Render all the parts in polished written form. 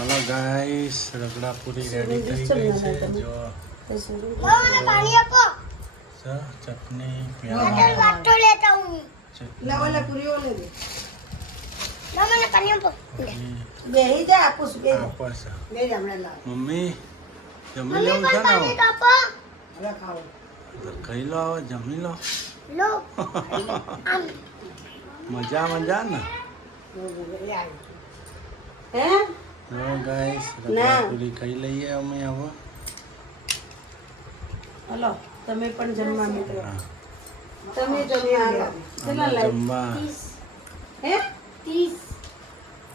હાલો guys, રગડા પૂરી ready થઈ ગઈ છે. જો પાણી આપો. ચટણી મટર વાટો લેતા હું. લાવલા પૂરીઓ લે દે. ના મને પાણી આપો. બેહી જા આપુસ બે. આપસ બે હમણાં લાવ. મમ્મી જમી મમ્મી લેવું છે પણ ને પાણી આપો. હવે ખાઓ. તો ખાઈ લો, હવે જમી લો. લો. આમ મજા મજા ને. હે તો ગાઈસ, રગડા ના. પૂરી ખાઈ લઈએ અમે હવે. હલો તમે પણ જમવા મિત્રો. હા, તમે જમવા આવો. કેટલા અમે લાઈ? જમવા 30 હે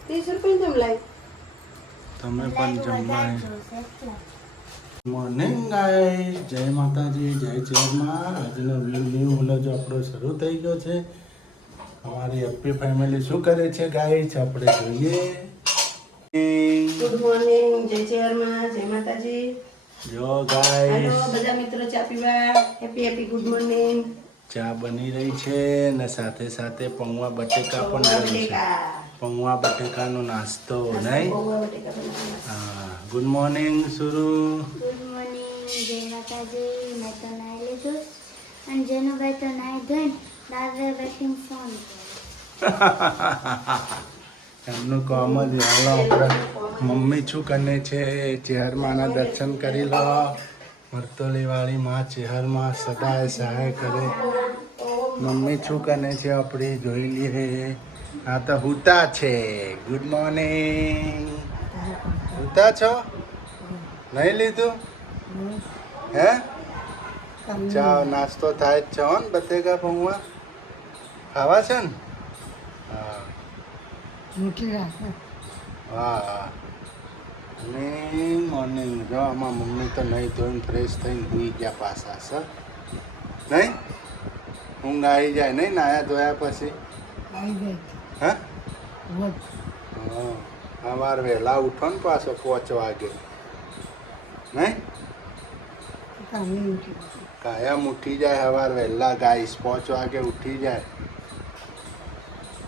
30 રૂપિયા જમ લાઈ. તમે પણ જમવા. મોર્નિંગ ગાઈસ, જય માતાજી, જય ચેરમાં. આજનો ન્યૂ વ્લોગ આપણો શરૂ થઈ ગયો છે. અમારી હેપી ફેમિલી શું કરે છે ગાઈસ, આપણે જોઈએ. ગુડ મોર્નિંગ, જય ચેરમાં, જય માતાજી. જો ગાઈસ, હેલો બધા મિત્રો ચા પીવા. Happy happy good morning. ચા બની રહી છે ને સાથે સાથે પૌવા બટેકા પણ બન્યું છે. પૌવા બટેકાનો નાસ્તો નહીં. હા, ગુડ મોર્નિંગ સુરુ. ગુડ મોર્નિંગ, જય માતાજી. મેં તો નાઈ લીધું અને જેનુભાઈ તો નાઈ ધોઈને દાદા બેઠીને ફોન એમનું કામ જ હાલો આપણે મમ્મી શું કરે છે, ચેહરમાના દર્શન કરી લો. મરતોલી વાળી માં ચેહરમાં સદાય સહાય કરે. મમ્મી શું કરે છે આપણી જોઈ લઈએ. આ તો હુતા છે. Good morning. હુતા છો? નહીં લીધું હે? ચા નાસ્તો થાય જ છે હો ને, બટેકા પૌવા ખાવા છે ને? હા હા. મોર્નિંગ જો આમાં મમ્મી તો નહીં ધોઈને ફ્રેશ થઈને સુઈ ગયા પાછા સર. નહીં ઊંઘ આવી જાય નહીં નાયા ધોયા પછી? હા સવાર વહેલા ઉઠો ને પાછો 5 વાગે નહીં? કાયમ ઉઠી જાય સવાર વહેલા ગાઈસ, 5 વાગે ઉઠી જાય.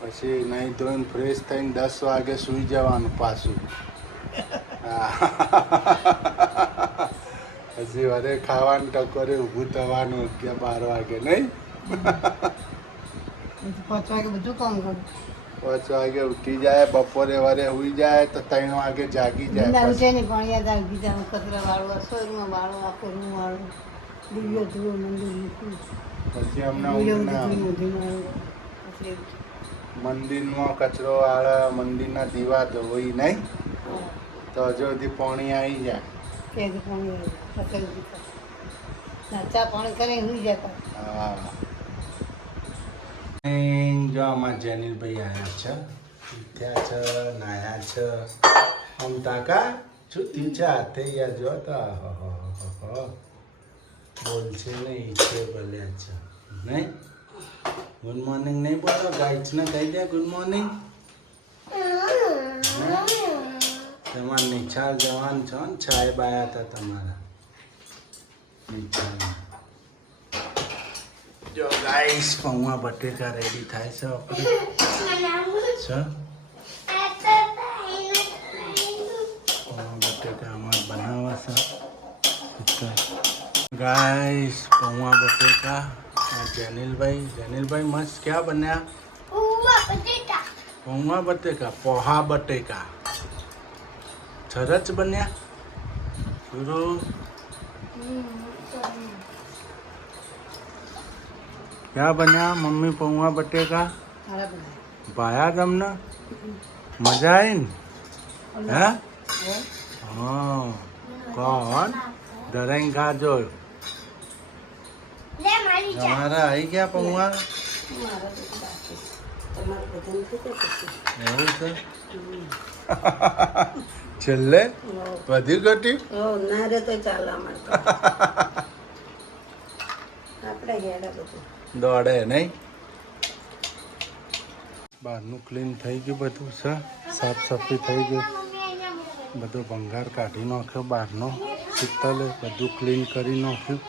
પછી નહીં ધોઈને ફ્રેશ થઈને 10 વાગે સૂઈ જવાનું પાછું. હજી વરે ખાવાનું ટકોરે ઊભું થવાનું 11-12 વાગે નહીં? 5 વાગે બધું કામ કરું. 5 વાગે ઉઠી જાય, બપોરે વરે સુઈ જાય તો 3 વાગે જાગી જાય. ઉઠે પછી નહીં પણ યાદ આવી બીજા કચરા વાળો, રસોઈમાં વાળો, આખો રૂમ વાળો, દિવ્યો ધુઓ મંદિર મૂકું. પછી અમને દિવ્યો ઊંઘ ના આવે. ધીમો ધીમો પછી મંદિરમાં કચરો વાળે, મંદિરના દીવા ધોઈ નહીં તો હજુ સુધી પાણી આવી જાય. કે પાણી પકડી દીધા. ચા પાણી કરીને સુઈ જતા. હા. જો આમાં જેનિલભાઈ આવ્યા છે, ઉઠ્યા છે, નાયા છે. આમ તાકા શું થયું છે હાથે યાર? જો તો બોલશે નહીં, છે બોલ્યા છે નહીં? ગુડ મોર્નિંગ નહીં બોલો ગાઈડ્સને કહી દે ગુડ મોર્નિંગ. તમારે નિશાળ જવાનું છો ને? સાહેબ આવ્યા હતા તમારા નિશાળમાં. જો ગાઈસ, પૌવા બટેકા રેડી થાય છે આપણે. પૌવા બટેકા અમારે બનાવવા છે ગાઈસ. પૌવા બટેકા જેનિલભાઈ મસ્ત ક્યાં બન્યા? પૌવા બટેકા, પોહા બટેકા સરસ બન્યા. શરૂ ક્યાં બન્યા મમ્મી પૌવા બટેકા? સારા બનાવ્યા. ભાયા તમને? મજા આવી ને? હે? હા. કોણ ધરાઈને ખાજો. તમારા આવી ગયા પૌવા? મારા બધું બાકી છે. તમારું બધાનું શું કરશે? એવું છે? છેલ્લે વધી ઘટી ના રે તો ચાલે અમારે તો. આપણે હેડા બધું. દોડે નહીં? બહારનું ક્લીન થઈ ગયું બધું છે, સાફ સફાઈ થઈ ગયું. બધો ભંગાર કાઢી નાખ્યો બહારનો. શીતલે બધું ક્લીન કરી નાખ્યું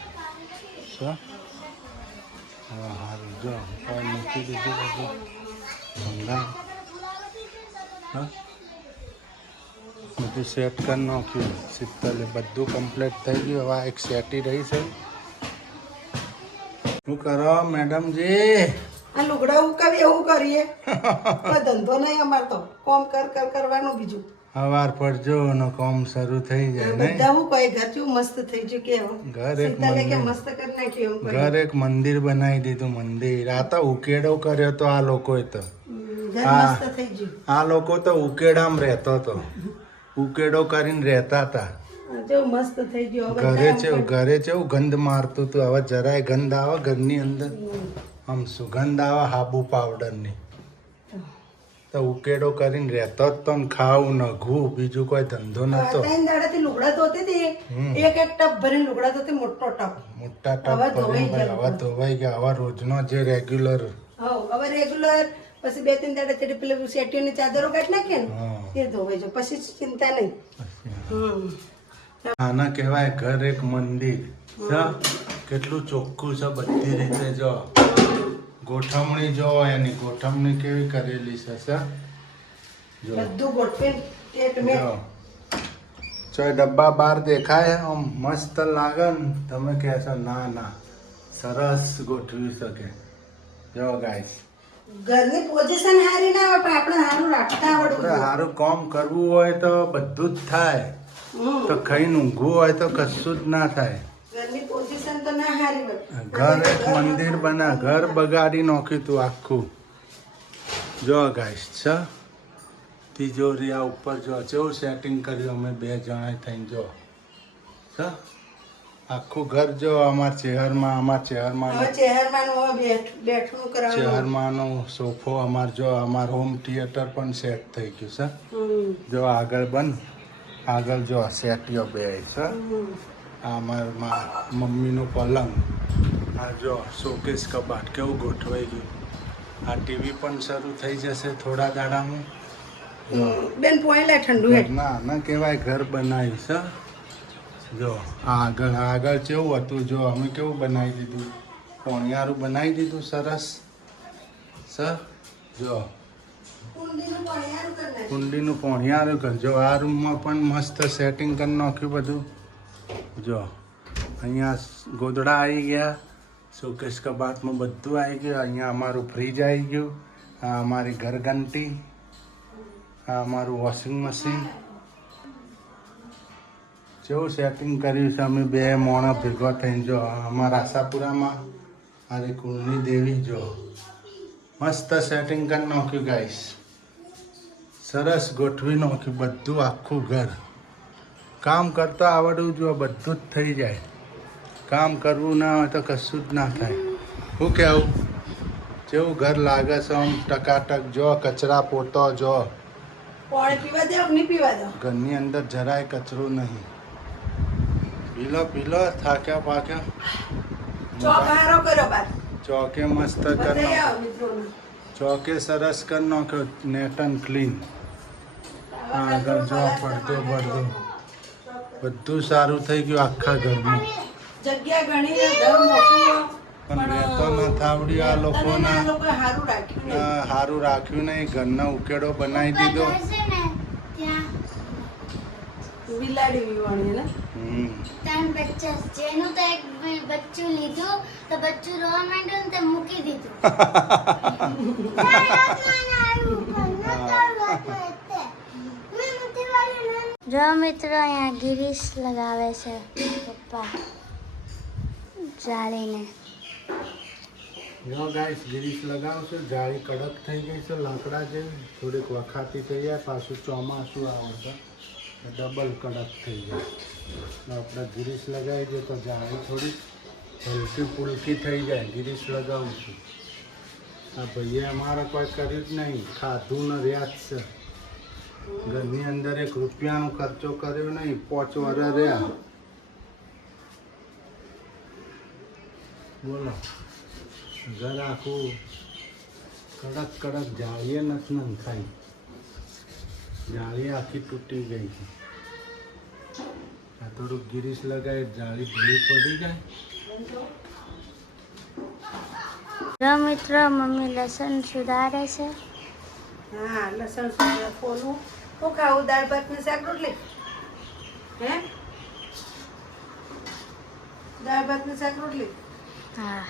છે. હા સારું, જો મૂકી દીધું બધું ભંગાર. હા બધું બધું સેટ કરી નાખ્યું. શીતલે બધું કમ્પ્લીટ થઈ ગયું. હવે આ એક સેટી રહી છે. શું કરો મેડમજી? આ લુગડા ઉકાવી એવું કરીએ કોઈ ધંધો નહીં અમાર તો કોમ કરવાનું બીજું સવાર પડજો નો કામ શરૂ થઈ જાય ને. બધા હું કોઈ ઘર જેવું મસ્ત થઈ ગયું કેવું ઘર એક સીતાલે કે મંદિર મસ્ત કરી નાખ્યું એમ ઘર એક મંદિર બનાવી દીધું. મંદિર આ તો ઉકેડો કર્યો તો આ લોકોએ તો. ઘર મસ્ત થઈ ગયું આ લોકો તો ઉકેડામાં રહેતો હતો. ઉકેડો કરીને રહેતા હતા. જેવું મસ્ત થઈ ગયું હવે ઘરે ચેવું ગંધ મારતું હતું. હવે જરાય ગંધ આવે ઘરની અંદર. આમ સુગંધ આવે હાબુ પાવડરની. તો ઉકેડો કરીને રહેતો જ તો ને ખાવું નઘવું બીજું કોઈ ધંધો નતો. 3 દાડાથી લુગડા ધોતી હતી એક ટપ ભરીને લુગડા ધોતી મોટો ટપ મોટા ટપ ભરીને હવે ધોવાઈ ગયા. હવે રોજનો જે રેગ્યુલર હવે રેગ્યુલર પછી 2-3 દાડા ચડી પેલું શેટીઓની ચાદરો કાઢી નાખીએ ને એ ધોવાઈ જાય પછી ચિંતા નહીં. આના કહેવાય ઘર એક મંદિર. કેટલું ચોખ્ખું છે બધી રીતે. જો ગોઠવણી જો એની ગોઠવણી કેવી કરેલી છે. જો બધું ગોઠવીને ટેટ મેટ ચોય ડબ્બા બહાર દેખાય આમ મસ્ત લાગે ને તમે કહેશો ના સરસ ગોઠવી શકે. જો ગાઈસ ઘરની પોઝિશન હારી ના આવે પણ આપણે સારું રાખતા આવડવું સારું કામ કરવું હોય તો બધું જ થાય. તો ખાઈને ઊંઘવું હોય તો કશું જ ના થાય. ઘરની પોઝિશન તો ના હારી હોય. ઘર એક મંદિર બના. ઘર બગાડી નાખ્યું તું આખું. જો ગાઈસ છે તિજોરી આ ઉપર જો કેવું સેટિંગ કર્યું અમે 2 જણા થઈને. જો છે આખું ઘર જો અમાર ચેહરમાં બેઠવું કરાવવાનું ચેહરમાંનો સોફો અમાર જો અમાર હોમ થિયેટર પણ સેટ થઈ ગયું છે. જો આગળ આગળ જો સેટીઓ બે છે. આ અમારા મમ્મીનું પલંગ. આ જો શોકેસ કબાટ કેવું ગોઠવાઈ ગયું. આ ટીવી પણ શરૂ થઈ જશે થોડા દાડામાં. બેન પોઈલા ઠંડુ હે ના કહેવાય ઘર બનાવ્યું છે. જો આગળ કેવું હતું. જો અમે કેવું બનાવી દીધું. પોણિયારું બનાવી દીધું સરસ. જો કુંડીનું પોણિયારું કર. જો આ રૂમમાં પણ મસ્ત સેટિંગ કરી નાખ્યું બધું. જો અહીંયા ગોદડા આવી ગયા. શોકેસ કબાટમાં બધું આવી ગયું. અહીંયા અમારું ફ્રીજ આવી ગયું. આ અમારી ઘરઘંટી. આ અમારું વોશિંગ મશીન. કેવું સેટિંગ કર્યું છે. અમે 2 મોણા ભેગો થઈને. જો અમારા આશાપુરામાં અરે કુળની દેવી. જો મસ્ત સેટિંગ કરી નાખ્યું ગાઈસ. સરસ ગોઠવી નાખ્યું બધું આખું ઘર. કામ કરતા આવડવું જો બધું જ થઈ જાય. કામ કરવું ના હોય તો કશું જ ના થાય. શું કહેવું જેવું ઘર લાગે છે આમ ટકાટક. જો કચરા પોતો જો પાણી પીવા દે કે નહીં પીવા દે ઘરની અંદર જરાય કચરો નહીં. પીલો થાક્યા પાક્યા. ચોક હારો કર્યો બાદ ચોકે મસ્ત કરી નાખ્યો. ચોકે સરસ કરી નાખ્યો. Net and clean. આગળ જો પડતો બધું સારું થઈ ગયું આખા ઘરમાં. જગ્યા ઘણી ઘર મોટું પણ રહેતો નથી આવડ્યું આ લોકોના. સારું રાખ્યું સારું રાખ્યું નહીં. ઘરનો ઉકેડો બનાવી દીધો. બિલાડી વિવાણી ને 3 બચ્ચા જેનું તો એક બચ્ચું લીધું તો બચ્ચું રોવા માંડ્યું ને તે મૂકી દીધું. જો મિત્રો અહીંયા ગિરીશ લગાવે છે પપ્પા જાળીને. જો ગાઈસ ગિરીશ લગાવશે. જાળી કડક થઈ ગઈ છે લાકડા જેવી. થોડીક વખાતી થઈ જાય. પાછું ચોમાસું આવે છે ડબલ કડક થઈ જાય. આપણે ગિરીશ લગાવી દઈએ તો જાળી થોડી હલકી ફુલકી થઈ જાય. ગિરીશ લગાવું છું. આ ભાઈએ અમારે કોઈ કર્યું જ નહીં. ખાધું ને રહ્યા જ છે. ઘરની અંદર 1 રૂપિયાનો ખર્ચો કર્યો નહીં. 5 વર્ષ રહ્યા. બોલો ઘર આખું કડક જાળીએ નથી નંખાઈ. જાળી આખી તૂટી ગઈ છે. આ થોડુંક ગિરીશ લગાવી જાળી ઢીલી પડી જાય. જો મિત્રો મમ્મી લસણ સુધારે છે. હા લસણ સુધારે ફોલું હું ખાવું દાળ ભાત ને શાક રોટલી હે દાળ ભાત ને શાક રોટલી હા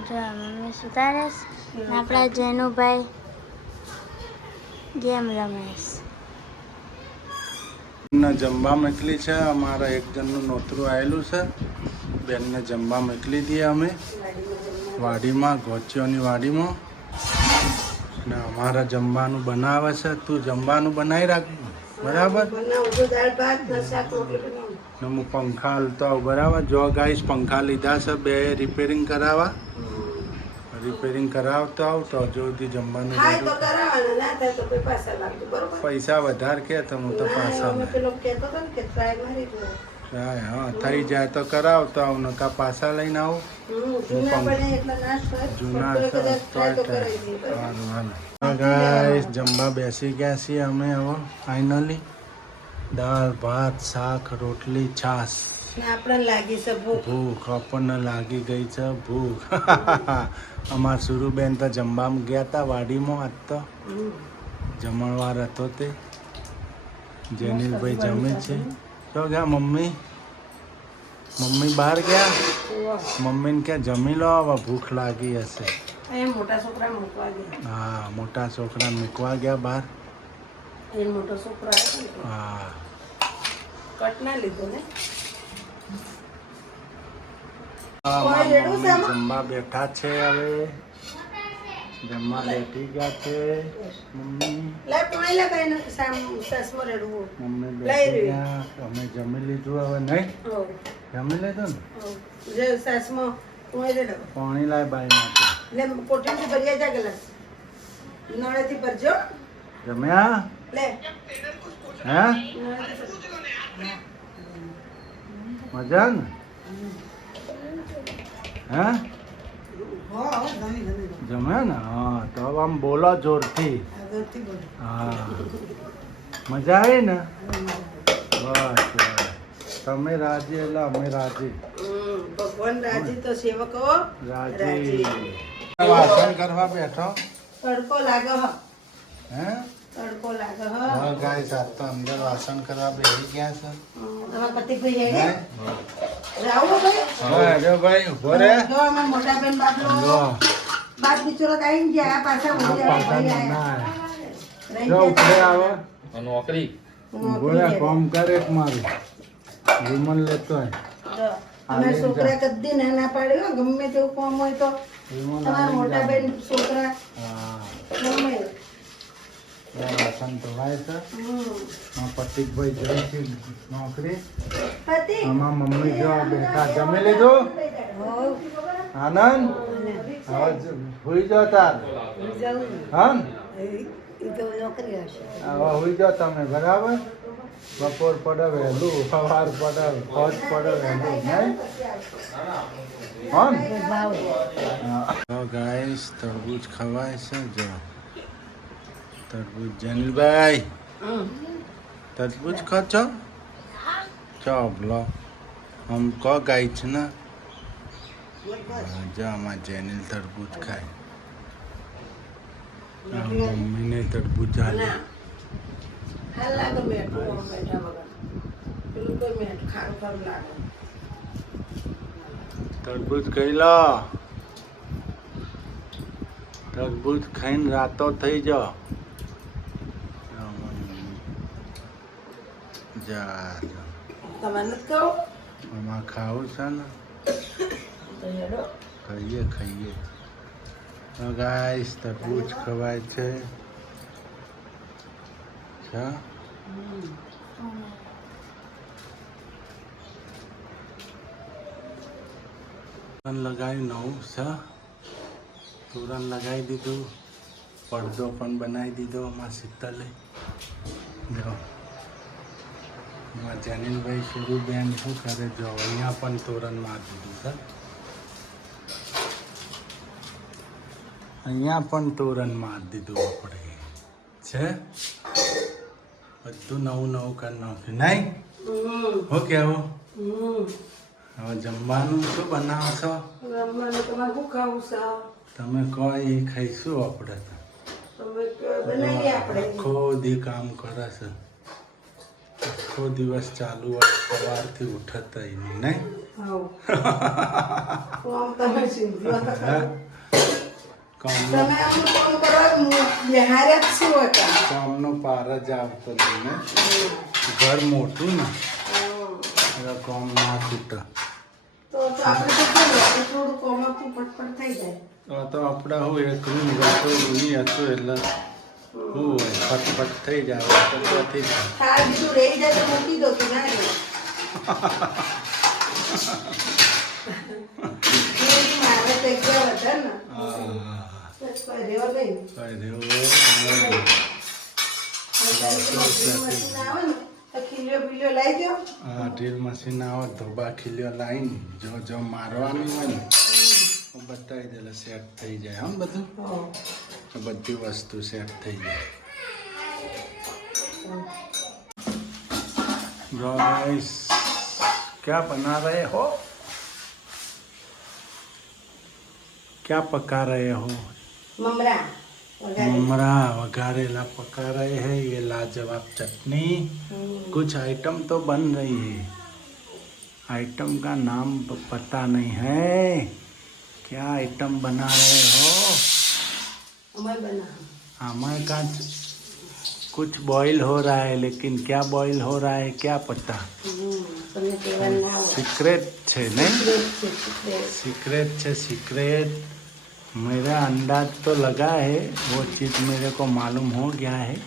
જો મમ્મી સુતારે છે ને આપણા જેનુભાઈ ગેમ રમે છે ને જમવા મોકલી છે અમારા એક જણનું નોતરું આવેલું છે બેનને જમવા મોકલી દઈએ અમે વાડીમાં ગોચીઓની વાડીમાં ને અમારા જમવાનું બનાવે છે તું જમવાનું બનાવી રાખ બરાબર બનાવું તો દાળ ભાત ને શાક રોટલી બનાવું ને હું પંખા હલતો આવું બરાબર જો ગાઈસ પંખા લીધા છે બે રિપેરિંગ કરાવવા રિપેરિંગ કરાવતો આવું તો હજુ સુધી જમવાનું થાય તો બધું કરાવવાના ના થાય તો પછી પાછા લાગજો બરોબર પૈસા વધારે કે તો હું તો પાછા અમે નહીં. પેલો કહેતો હતો ને કે ટ્રાય મારી જો હા થઈ જાય તો કરાવતો આવું નકા પાછા લઈને આવું જૂના બને એટલા નાશ થાય જૂના પણ તોય કદાચ થાય તો તો કરાવી દઈએ બરોબર? સારું હાલો ગાઈસ જમવા બેસી ગયા છીએ અમે હવે ફાઇનલી દાળ ભાત શાક રોટલી છાશ ને આપણને લાગી છે ભૂખ ભૂખ આપણને લાગી ગઈ છે ભૂખ અમાર સુરુબેન તો જમવામાં ગયા હતા વાડીમાં આજ તો જમણવાર હતો તે જેનિલભાઈ જમે છે તો ગયા મમ્મી મમ્મી બહાર ગયા મમ્મીને ક્યાં જમી લો હવે ભૂખ લાગી હશે એ મોટા છોકરા મૂકવા ગયા હા મોટા છોકરા મૂકવા ગયા બહાર એ મોટો છોકરો આવ્યો ને હા કટ ના લીધો ને મારા કોઈ રેડું છે મમ્મી આમાં? જમવા બેઠા છે હવે જમવા બેઠી ગયા છે મમ્મી લે પાણી લે કઈ નથી સાસમાં રેડવું મમ્મી લઈ બેઠી રહી. ગયા અમે જમી લીધું હવે નહીં હોવ, જમી લીધું ને હોવ. જે સાસમાં પાણી રેડો પાણી લાય બાઈ માટે લે કોટીથી ભરી જા ગ્લાસ નળેથી ભરજો જમ્યા લે હે નળેથી મજા ને હે જમ્યા ને હા તો હવે આમ બોલો જોરથી આગળથી બોલો હા મજા આવી ને બસ બસ. તમે રાજી એટલે અમે રાજી ભગવાન રાજી તો સેવકો રાજી વાસણ કરવા બેઠો તડકો લાગે હ હે તડકો લાગે હ હા ગાય સાત તો અંદર વાસણ કરવા બેસી ગયા છે તમારા પતિકભાઈ હે? હેડે રાવો ભાઈ હા જો ભાઈ ઉભો રે જો અમારા મોટા બેન બાપલો જો બાપ બિચારો કાંઈ ગયા પાછા આ ઉભી પાછા રહ્યા. ના રહી જો ગયા ઉપરે આવે નોકરી ઉભો રે કોમ કરે એક મારું વિમલ લેતો હોય જો, અમારા છોકરા કદી ના ના પાડ્યો હો. ગમે તેવું કામ હોય તો વિમલ તમારા મોટા બેન છોકરા હા ગમે આ વાસણ ધોવાય છે આ પતિકભાઈ જાય છે નોકરી પતિ આમાં મમ્મી જો બેઠા જમી લીધું હોવ, આનંદ હવે હુઈ જાઓ તાર જાઉં ને. હા એ તો નોકરી હશે હવે હુઈ જાઓ તમે બરાબર બપોર પડે વહેલું સવાર પડે ફોજ પડે વહેલું નહીં હા ગાઈસ તરબૂચ ખવાય છે જો તરબૂચ જનીલભાઈ તરબૂચ ખો છો ચાલો હમ કો ગાય છે ને જો આમાં જેનિલ તરબૂચ ખાય મમ્મીને તરબૂચ ચાલે હાલ લાગે મેઠું આમ બેઠા વગર પેલું કોઈ મેઠું ખારું ખારું લાગે તરબૂચ ખાઈ લો તરબૂચ ખાઈને રાતો થઈ જાઓ જા તમારે નથી કહું આમાં ખાવું છે ને તો હેડો ખાઈએ ખાઈએ તો ગાઈસ તરબૂચ ખવાય છે હા તોરણ લગાવી નવું છે તોરણ લગાવી દીધું પડદો પણ બનાવી દીધો અમારા શીતલે જો અમારા જનીલભાઈ સુરુબેન શું કરે જો અહીંયા પણ તોરણ મારી દીધું છે અહીંયા પણ તોરણ મારી દીધું આપણે છે બધું નવું નવું કરી નાખ્યું નહીં હમ હો કેવું હમ હવે જમવાનું શું બનાવો છો? રમવાનું તમારે શું ખાવું છે? તમે કહો એ ખાઈશું આપણે તો. તમે બનાવીએ આપણે. આખો દી કામ કરે છે, આખો દિવસ ચાલુ હોય, સવારથી ઉઠત નહીં. હાઉ. કોમ તમે સીધો. કામનો તમે આમ કોમ કરો બિહારે જ શું હતા? કામનો પાર જ આવતો નહીં ને. ઘર મોટું ને એટલે કામ ના છૂટે. તો આપણે તો કેવું થોડું કોમ આપણું પટપટ થઈ જાય. તો આપણે હું એકલું રસોઈ હતું એટલે શું હોય ફટફટ થઈ જાય નથી થાય. ખાર બીજું રહી જાય તો મૂકી દો કે ના રહે. મારે તો એકલા વધારે ને કોઈ રહેવો નહીં. કઈ દેવું મશીન આવે ને તો ખીલ્યો બીલ્યો લાવી દો. હા ડ્રીલ મશીન આવે ધોબા ખીલ્યો લાવીને જો મારવાનું હોય ને તો બતાવી દે સેટ થઈ જાય. આમ બધું તો બધી વસ્તુ સેટ થઈ જાય. जो गाइस क्या बना रहे हो? क्या पका रहे हो? મમરા વઘારે. ममरा वघारेला पका रहे हैं. ये लाजवाब चटनी. कुछ आइटम तो बन रही है. आइटम का नाम पता नहीं है. क्या आइटम बना रहे हो? અમર બના. हमारे का कुछ बॉईल हो रहा है लेकिन क्या बॉईल हो रहा है क्या पता. તમને કહેવાનું ના હોય. सीक्रेट है नहीं. secret. सीक्रेट है सीक्रेट. मेरा अंदाज तो लगा है वो चीज़ मेरे को मालूम हो गया है.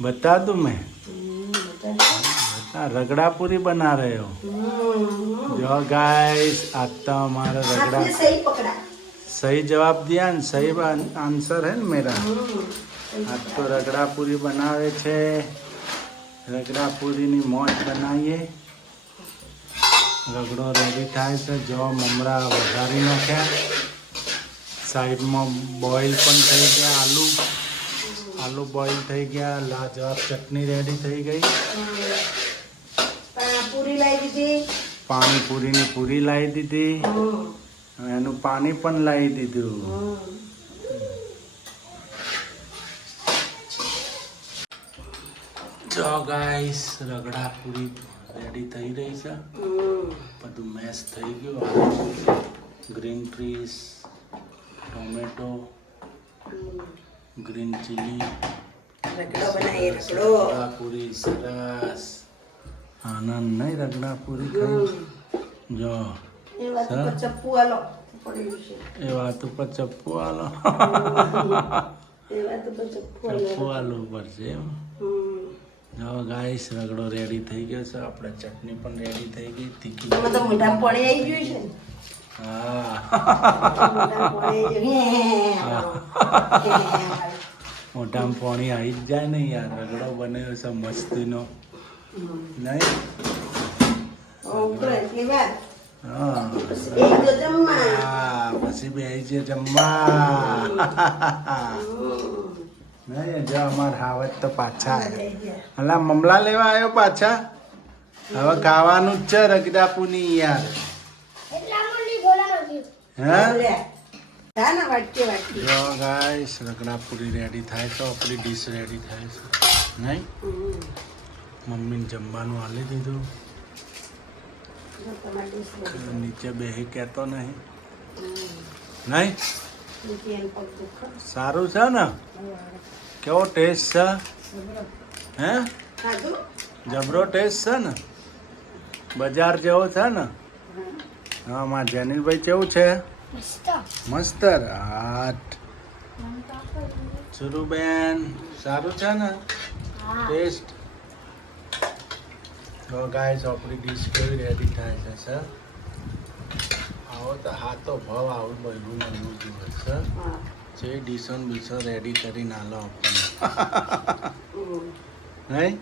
बता दूं मैं? बता. रगड़ा पूरी बना रहे हो. जो गाइस आज तो हमारा रगड़ा आपने सही पकड़ा. सही जवाब दिया ने सही आंसर है ने मेरा. आज तो रगड़ा पूरी बनावे છે. રગડા પૂરીની મોજ બનાવીએ. રગડો રેડી થાય છે. જો મમરા વઘારી નાખ્યા. સાઈડમાં બોઇલ પણ થઈ ગયા. આલુ બોઇલ થઈ ગયા. લાજવાબ ચટણી રેડી થઈ ગઈ. પૂરી લાવી દીધી. પાણીપુરીની પૂરી લાવી દીધી. એનું પાણી પણ લાવી દીધું. જો ગાઈસ રગડા પૂરી રેડી થઈ રહી છે. બધું મેશ થઈ ગયું. Green peas, tomato, green chilli, રગડો બનાવીએ. રગડો. રગડા પૂરી સરસ. આનંદ નહીં રગડા પૂરી ખાઈ. જો એ વાત ઉપર ચપ્પુ આલો પડ્યું છે. એ વાત ઉપર ચપ્પુ આલો. એ વાત ઉપર ચપ્પુ ચપ્પુ આલુ પડશે એમ. જો ગાઈસ રગડો રેડી થઈ ગયો છે. આપણે ચટણી પણ રેડી થઈ ગઈ. તીખી. તમે તો મોઢા પાણી આવી ગયું છે. હા મોઢા પાણી મોઢામાં પાણી આવી જ જાય ને યાર. રગડો બનાવ્યો છે મસ્તીનો નહીં. એટલી વાર હા એક તો જમવા. હા પછી બેસી છે જમવા. નહીં જો અમાર હાવત તો પાછા આવ્યા. અલા મમલા લેવા આવ્યો પાછા. હવે ખાવાનું જ છે રગડાપુની યાર. હે ના વાટકી વાટકી. જો ગાઈસ રગડાપુરી રેડી થાય તો આપણી ડીશ રેડી થાય છે નહીં. મમ્મીને જમવાનું આલી દીધું. નીચે બેહી કહેતો નહીં. નહીં સારું છે ને. કેવો ટેસ્ટ છે? હે ખાધું. જબરો ટેસ્ટ છે ને. બજાર જેવો છે ને. હા માં જેનિલભાઈ કેવું છે? મસ્ત. હાટ સુરુબેન સારું છે ને ટેસ્ટ. તો ગાઈસ આપણી ડીશ કેવી રેડી થાય છે સર. આવો તો હાથો ભાવ આવું બનવું મળવું જોઈએ સર. જે ડીશો ને બીસો રેડી કરીને આલો આપણને નહીં.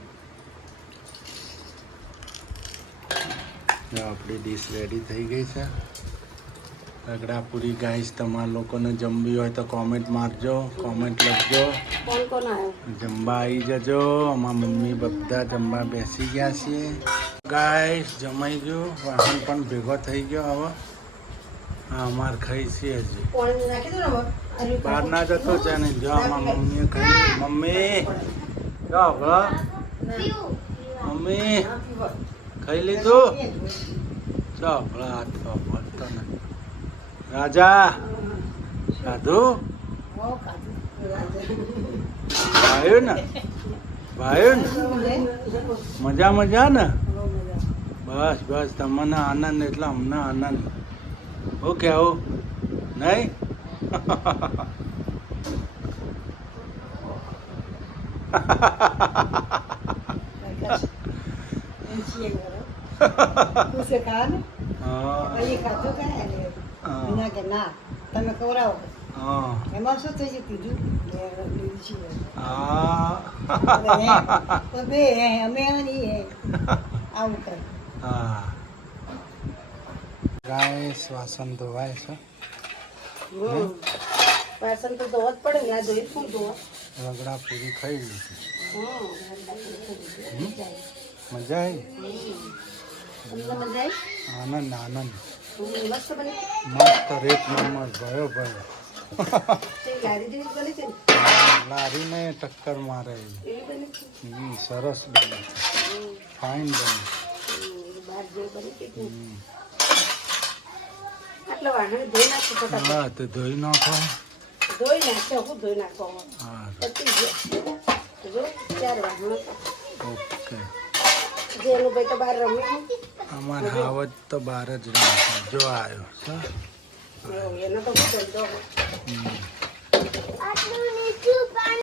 આપણી ડીશ રેડી થઈ ગઈ છે. રગડાપુરી ગાઈસ તમારા લોકોને જમવી હોય તો કોમેન્ટ મારજો. કોમેન્ટ લખજો. કોણ કોણ આવ્યો? જમવા આવી જજો. અમારા મમ્મી બધા જમવા બેસી ગયા છીએ. ગાઈસ જમાઈ ગયું, વાહન પણ ભેગો થઈ ગયો. હવે હા અમાર ખાઈ છીએ હજી. પાણી નાખી દો ને હવે. અરે બહાર ના જતો છે ને જો આમાં મમ્મીએ ખાઈ. મમ્મી જો ભલા મમ્મી ખાઈ લીધું. જો ભલા હાથ પડતો ને રાજા સાધુ ભાઈ ને મજા મજા ને. બસ બસ તમને આનંદ એટલે અમને આનંદ. ઓકે આવું નહીં. હા તમે ખવડાવો હા એમાં શું થઈ ગયું કીધું હા અમે આવું કર હા ગાઈસ વાસણ ધોવાય છે. વાસણ તો ધોવા જ પડે ને આ ધોઈ શું ધોવા રગડા પૂરી ખાઈ લીધી. મજા આવી. તમને મજા આનંદ આનંદ આવી મસ્ત બની મસ્ત રેટ નંબર ભયો ભયો. તે ગાડી જેવી બની છે ને લારીને ટક્કર મારે એવી. એવી બની છે સરસ બની છે. ફાઇન બની. બહાર જેવી બની છે આટલા વાહણ ધોઈ નાખો ફટાફટ હા તો ધોઈ નાખો. ધોઈ નાખો હું ધોઈ નાખો હા પતી ગયો જો 4 વાહણ ઓકે. જેનું ભાઈ તો બહાર રમે અમારે હાવજ તો બહાર જ રહે જો આવ્યો સર. એનો તો હું ધંધો હમ. આટલું નીચું પાણી